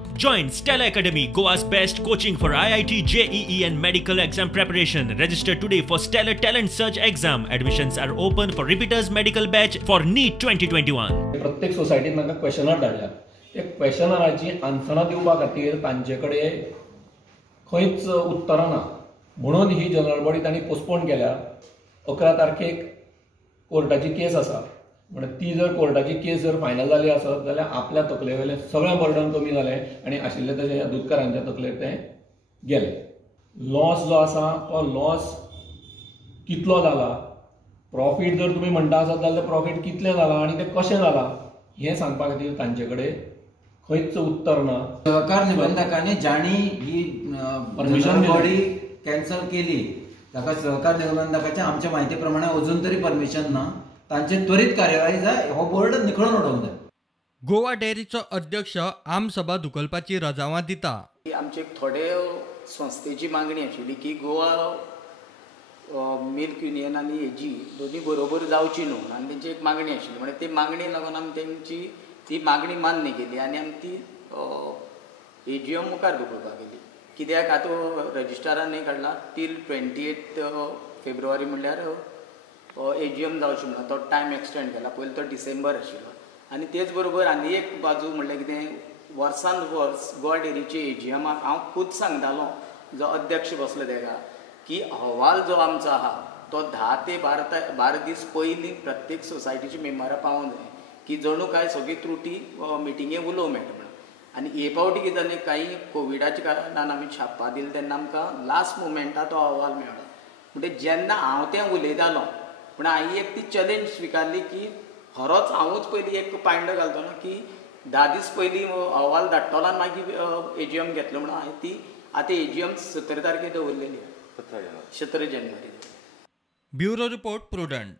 Join Stella Academy, Goa's best coaching for IIT, JEE and medical exam preparation. Register today for Stellar Talent Search exam. Admissions are open for repeaters medical batch for NEET 2021. प्रत्येक सोसायटीन तांकां questionnaire धाडल्या. त्या क्वेश्चनराची आन्सरां दिवपा खातीर तांचे कडेन खंयच उत्तरां ना. म्हणून ही जनरल बॉडी तांणी पोस्टपोन केल्या. 11 तारखेक कोर्टाची केस आसा. म्हणजे ती जर कोर्टाची केस जर फायनल जाली आसत जाल्यार आपल्या तकले वयलें सगळें बर्डन कमी जालें आनी आशिल्ले तशें ह्या दूधकारांच्या तकलेर तें गेलें. लॉस जो आसा तो लॉस कितलो जाला, प्रॉफीट जर तुमी म्हणटा आसत जाल्यार प्रॉफीट कितलें जालां आनी तें कशें जालां हें सांगपा खातीर तांचे कडेन खंयच उत्तर ना. सहकार निबंधकांनी जाणी ही परमिशन बॉडी कॅन्सल केली. ताका सहकार निबंधकाच्या आमच्या माहिती प्रमाणे अजून तरी परमिशन ना. तांचे त्वरित कार्यवाही जाय हो बोर्ड निखळून उडोवंक जाय. गोवा डेअरीचो अध्यक्ष आमसभा धुकलपाची रजावां दिता. आमचे थोडे संस्थेची मागणी आशिल्ली की गोवा मिल्क युनियन आनी हेजी दोनी बरोबर जावची न्हू आनी तेंची एक मागणी आशिल्ली. म्हणजे ती मागणी लागून आमी तेंची ती मागणी मान्य केली आनी आमी ती AGM मुखार धुकलपाक गेली. कित्याक आतां रजिस्ट्रारान हें काडला टील 28 फेब्रुवारी म्हणल्यार AGM जावची म्हणून तो टायम एक्सटेंड केला. पयलीं तो डिसेंबर आशिल्लो आनी तेच बरोबर आनी एक बाजू म्हणल्यार कितें वर्सान वर्स गोवा डेअरीचे AGMाक हांव खूब सांगतालो जो अध्यक्ष बसलो तेका की अहवाल जो आमचो आहा तो 10 ते 12 दीस पयलीं प्रत्येक सोसायटीच्या मेंबराक पावोवंक जाय की जणू काय सगळी त्रुटी मिटिंगेक उलोवंक मेळटा म्हणून. आनी हे फावटी कितें जालें काही कोविडाच्या कारणान आमी छापा दिले तेन्ना आमकां लास्ट मोमेंटार तो अहवाल मेळ्ळो. म्हणजे जेन्ना हांव तें उलयतालो पूण हांवें एक ती चॅलेंज स्विकारली की खरोच हांवूच पयलीं एक पांयंडो घालतलो की 10 दीस पयलीं अहवाल धाडटलो आनी मागीर AGM घेतलो म्हणून हांवें ती आतां AGM 17 तारखेर दवरलेली 17 जानेवारी. Bureau report prudent.